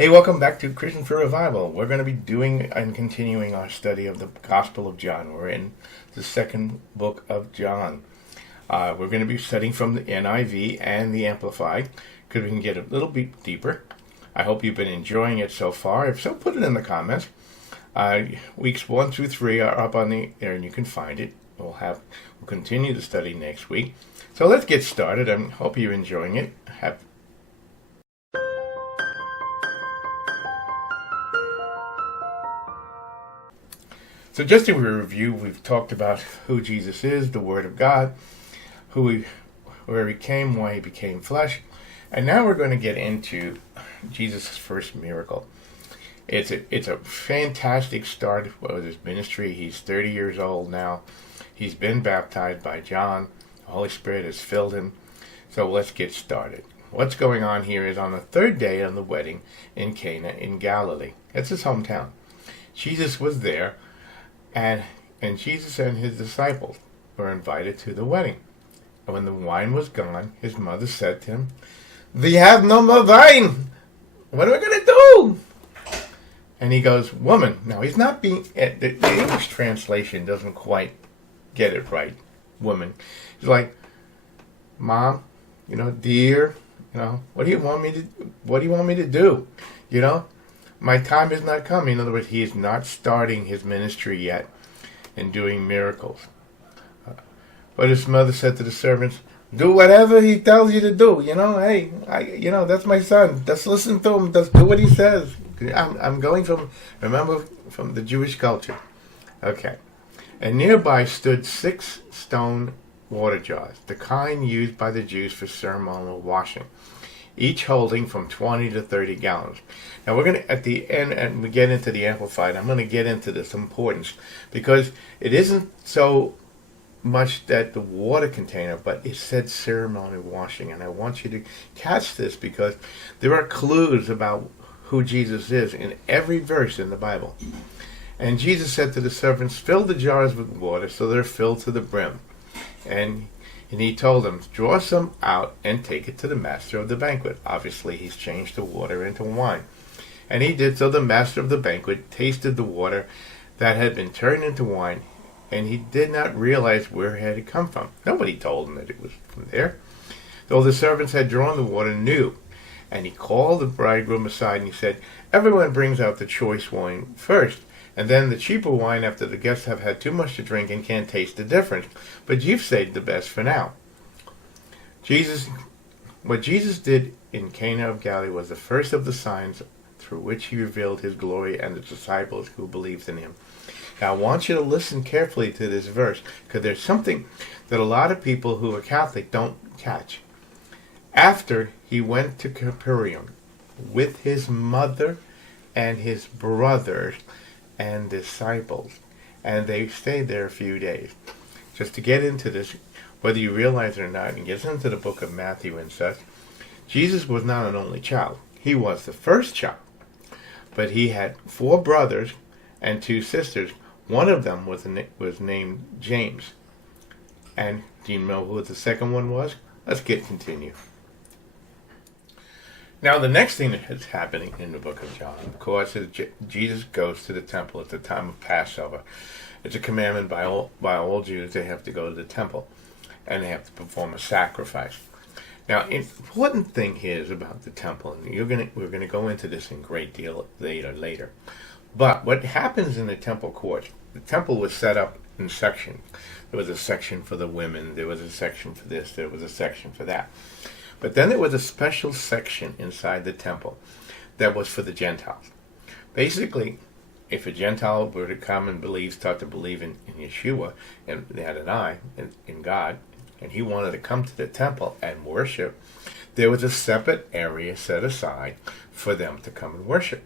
Hey, welcome back to Christian for Revival. We're going to be doing and continuing our study of the Gospel of John. We're in the second book of John. We're going to be studying from the NIV and the Amplified because we can get a little bit deeper. I hope you've been enjoying it so far. If so, put it in the comments. Weeks 1 through 3 are up on the there, and you can find it. We'll continue the study next week. So let's get started. I hope you're enjoying it. So just to review, we've talked about who Jesus is, the Word of God, where he came, why he became flesh, and now we're going to get into Jesus' first miracle. It's a fantastic start with his ministry. He's 30 years old now. He's been baptized by John. The Holy Spirit has filled him. So let's get started. What's going on here is on the third day of the wedding in Cana in Galilee. It's his hometown. Jesus was there. And Jesus and his disciples were invited to the wedding. And when the wine was gone, his mother said to him, "We have no more wine. What are we going to do?" And he goes, "Woman." Now, he's not being... The English translation doesn't quite get it right. Woman. He's like, "Mom, dear, what do you want me to do? My time is not coming." In other words, he is not starting his ministry yet and doing miracles. But his mother said to the servants, "Do whatever he tells you to do. Hey, that's my son. Just listen to him. Just do what he says." I'm going from the Jewish culture. Okay. And nearby stood 6 stone water jars, the kind used by the Jews for ceremonial washing, each holding from 20 to 30 gallons. Now we're going to, at the end, and we get into the Amplified, I'm going to get into this importance, because it isn't so much that the water container, but it said ceremonial washing, and I want you to catch this, because there are clues about who Jesus is in every verse in the Bible. And Jesus said to the servants, "Fill the jars with water so they're filled to the brim." And he told them, "Draw some out and take it to the master of the banquet." Obviously, he's changed the water into wine. And he did so. The master of the banquet tasted the water that had been turned into wine, and he did not realize where it had come from. Nobody told him that it was from there. Though the servants had drawn the water new. And he called the bridegroom aside and he said, "Everyone brings out the choice wine first, and then the cheaper wine after the guests have had too much to drink and can't taste the difference. But you've saved the best for now." What Jesus did in Cana of Galilee was the first of the signs through which he revealed his glory and the disciples who believed in him. Now I want you to listen carefully to this verse, because there's something that a lot of people who are Catholic don't catch. After he went to Capernaum with his mother and his brothers and disciples, and they stayed there a few days. Just to get into this, whether you realize it or not, and gets into the book of Matthew and such, Jesus was not an only child. He was the first child. But he had 4 brothers and 2 sisters. One of them was named James. And do you know who the second one was? Let's continue. Now, the next thing that is happening in the book of John, of course, is Jesus goes to the temple at the time of Passover. It's a commandment by all Jews. They have to go to the temple, and they have to perform a sacrifice. Now, important thing here is about the temple, and we're going to go into this in great deal later. But what happens in the temple courts, the temple was set up in sections. There was a section for the women, there was a section for this, there was a section for that. But then there was a special section inside the temple that was for the Gentiles. Basically, if a Gentile were to come and start to believe in Yeshua, and they had an eye in God, and he wanted to come to the temple and worship, there was a separate area set aside for them to come and worship.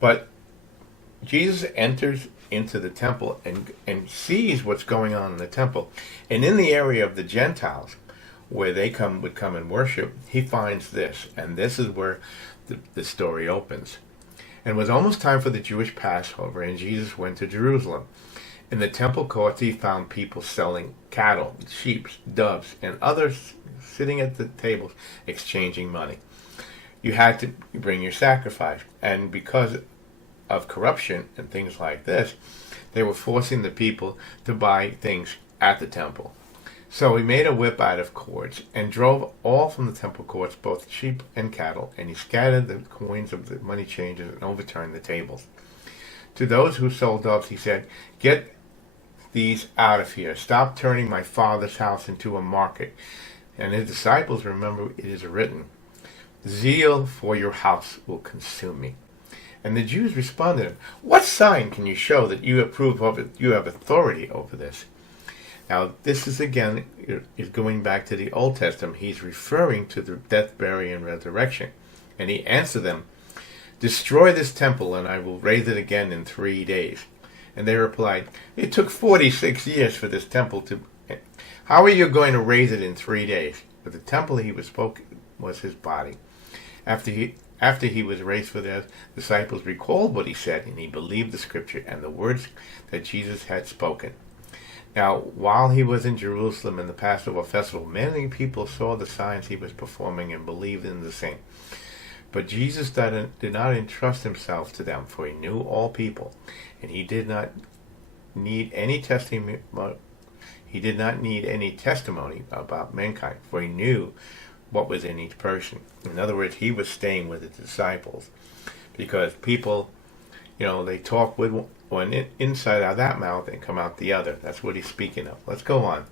But Jesus enters into the temple and sees what's going on in the temple. And in the area of the Gentiles, where they would come and worship, he finds this. And this is where the story opens. And it was almost time for the Jewish Passover, and Jesus went to Jerusalem. In the temple courts, he found people selling cattle, sheep, doves, and others sitting at the tables exchanging money. you had to bring your sacrifice. And because of corruption and things like this, they were forcing the people to buy things at the temple. So he made a whip out of cords and drove all from the temple courts, both sheep and cattle, and he scattered the coins of the money changers and overturned the tables. To those who sold doves, he said, "Get these out of here. Stop turning my father's house into a market." And his disciples, remember, it is written, "Zeal for your house will consume me." And the Jews responded, "What sign can you show that you approve of it? You have authority over this?" Now, this is again is going back to the Old Testament. He's referring to the death, burial, and resurrection. And he answered them, "Destroy this temple, and I will raise it again in 3 days." And they replied, "It took 46 years for this temple to... How are you going to raise it in 3 days?" But the temple he spoke was his body. After he was raised from the dead, disciples recalled what he said, and he believed the scripture and the words that Jesus had spoken. Now, while he was in Jerusalem in the Passover festival, many people saw the signs he was performing and believed in the same. But Jesus did not entrust himself to them, for he knew all people, and he did not need any testimony. He did not need any testimony about mankind, for he knew what was in each person. In other words, he was staying with his disciples, because people, they talk with one inside out of that mouth and come out the other. That's what he's speaking of. Let's go on.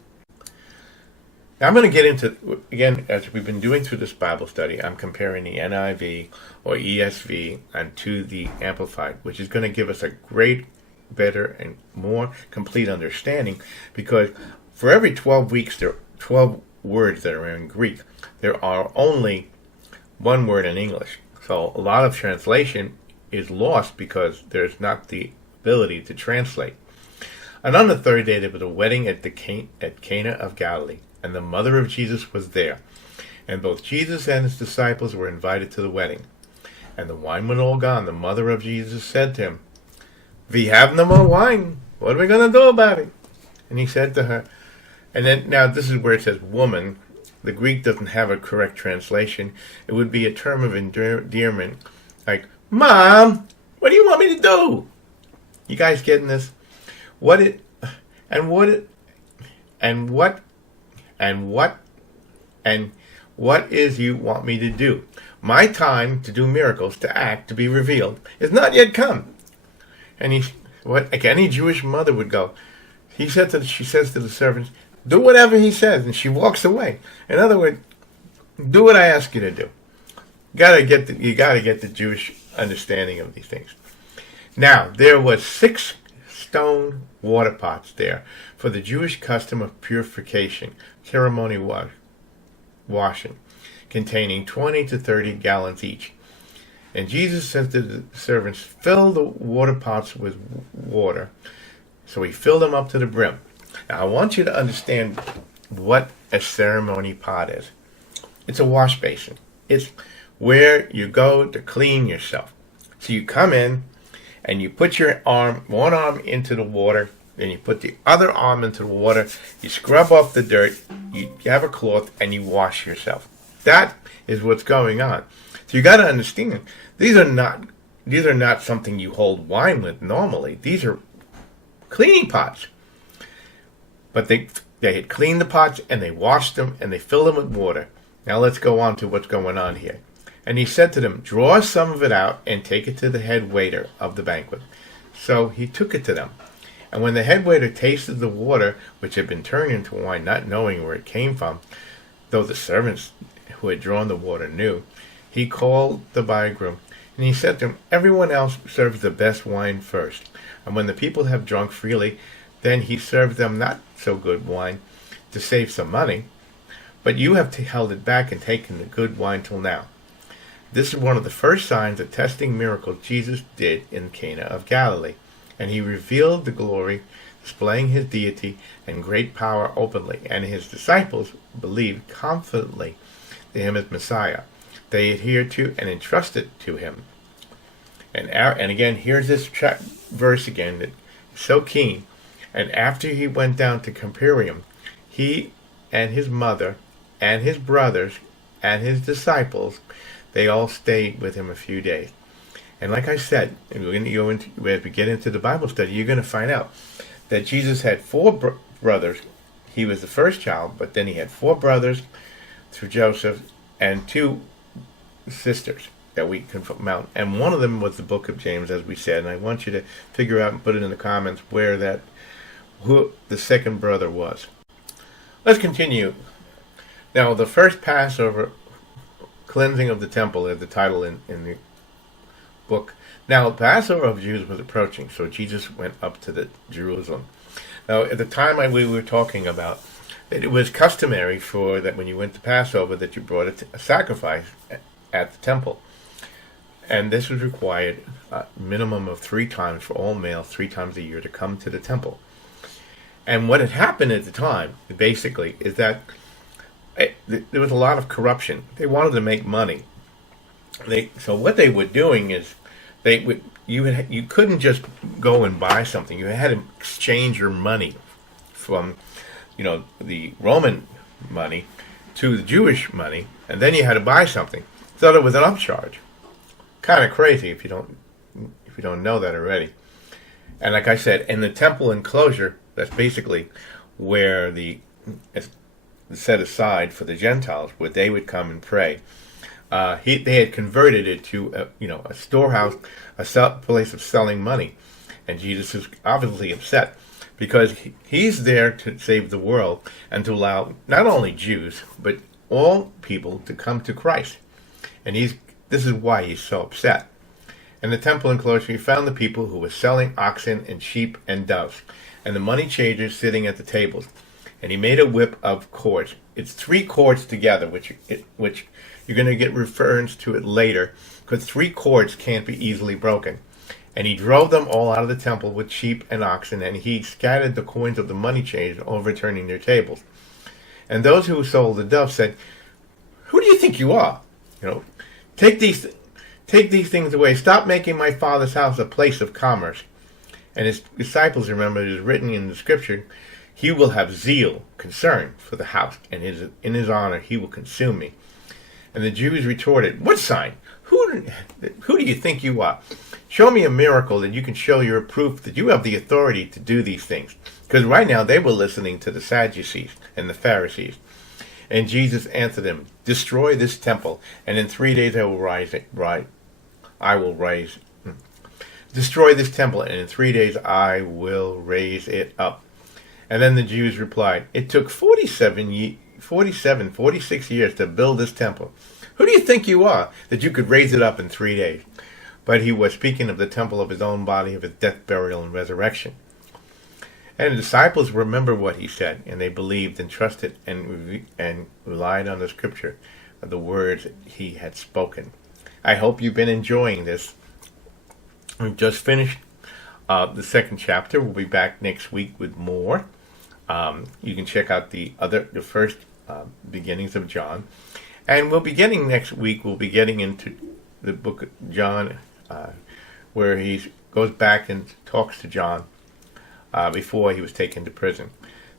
Now I'm going to get into, again, as we've been doing through this Bible study, I'm comparing the NIV or ESV and to the Amplified, which is going to give us a great, better, and more complete understanding, because for every 12 weeks, there are 12 words that are in Greek. There are only one word in English. So a lot of translation is lost because there's not the ability to translate. And on the third day, there was a wedding at Cana of Galilee, and the mother of Jesus was there. And both Jesus and his disciples were invited to the wedding. And the wine was all gone. The mother of Jesus said to him, "We have no more wine. What are we going to do about it?" And he said to her, and then now this is where it says woman. The Greek doesn't have a correct translation. It would be a term of endearment, like, "Mom, what do you want me to do?" You guys getting this? What is you want me to do? My time to do miracles, to act, to be revealed, is not yet come. And like any Jewish mother would go, she says to the servants, "Do whatever he says," and she walks away. In other words, do what I ask you to do. You gotta get the Jewish understanding of these things. Now, there was 6 stone water pots there for the Jewish custom of purification, ceremony washing, containing 20 to 30 gallons each. And Jesus said to the servants, "Fill the water pots with water." So he filled them up to the brim. Now, I want you to understand what a ceremony pot is. It's a wash basin. It's where you go to clean yourself. So you come in and you put one arm into the water, then you put the other arm into the water, you scrub off the dirt, you have a cloth, and you wash yourself. That is what's going on. So you got to understand, these are not something you hold wine with normally. These are cleaning pots. But they had cleaned the pots, and they washed them, and they filled them with water. Now let's go on to what's going on here. And he said to them, "Draw some of it out and take it to the head waiter of the banquet." So he took it to them. And when the head waiter tasted the water, which had been turned into wine, not knowing where it came from, though the servants who had drawn the water knew, he called the bridegroom, and he said to him, "Everyone else serves the best wine first. And when the people have drunk freely, then he serves them not so good wine to save some money. But you have held it back and taken the good wine till now." This is one of the first signs of testing miracles Jesus did in Cana of Galilee. And he revealed the glory, displaying his deity and great power openly. And his disciples believed confidently that him as Messiah. They adhered to and entrusted to him. And again, here's this verse again that is so keen. And after he went down to Capernaum, he and his mother and his brothers and his disciples, They all stayed with him a few days. And like I said, and as we get into the Bible study, you're going to find out that Jesus had four brothers. He was the first child, but then he had four brothers through Joseph and two sisters that we can mount. And one of them was the book of James, as we said. And I want you to figure out and put it in the comments who the second brother was. Let's continue. Now, the first Passover, cleansing of the temple, is the title in the book. Now, the Passover of Jews was approaching, so Jesus went up to Jerusalem. Now, at the time we were talking about, it was customary for that when you went to Passover that you brought a sacrifice at the temple. And this was required a minimum of 3 times for all males, 3 times a year, to come to the temple. And what had happened at the time, basically, is that there was a lot of corruption. They wanted to make money. So what they were doing is you couldn't just go and buy something. You had to exchange your money from the Roman money to the Jewish money, and then you had to buy something. So there was an upcharge. Kind of crazy if you don't know that already. And like I said, in the temple enclosure, that's basically where it's set aside for the Gentiles, where they would come and pray. They had converted it to a storehouse, a place of selling money, and Jesus is obviously upset because he's there to save the world and to allow not only Jews but all people to come to Christ. And this is why he's so upset. In the temple enclosure, he found the people who were selling oxen and sheep and doves, and the money changers sitting at the tables. And he made a whip of cords. It's 3 cords together, which you're going to get reference to it later, because 3 cords can't be easily broken. And he drove them all out of the temple with sheep and oxen, and he scattered the coins of the money changers, overturning their tables. And those who sold the doves said, "Who do you think you are? Take these things away. Stop making my Father's house a place of commerce." And his disciples, remember, it is written in the scripture, "He will have zeal, concern for the house, and in his honor he will consume me." And the Jews retorted, "What sign? Who do you think you are? Show me a miracle that you can show your proof that you have the authority to do these things." Because right now they were listening to the Sadducees and the Pharisees. And Jesus answered them, "Destroy this temple, and in 3 days I will raise. Destroy this temple, and in 3 days I will raise it up." And then the Jews replied, "It took 46 years to build this temple. Who do you think you are, that you could raise it up in 3 days?" But he was speaking of the temple of his own body, of his death, burial, and resurrection. And the disciples remembered what he said, and they believed and trusted and relied on the scripture of the words he had spoken. I hope you've been enjoying this. We've just finished the 2nd chapter. We'll be back next week with more. You can check out the first beginnings of John. And we'll be getting next week, we'll be getting into the book of John, where he goes back and talks to John before he was taken to prison.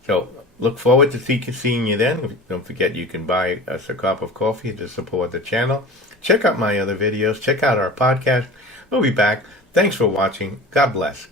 So look forward to seeing you then. Don't forget you can buy us a cup of coffee to support the channel. Check out my other videos. Check out our podcast. We'll be back. Thanks for watching. God bless.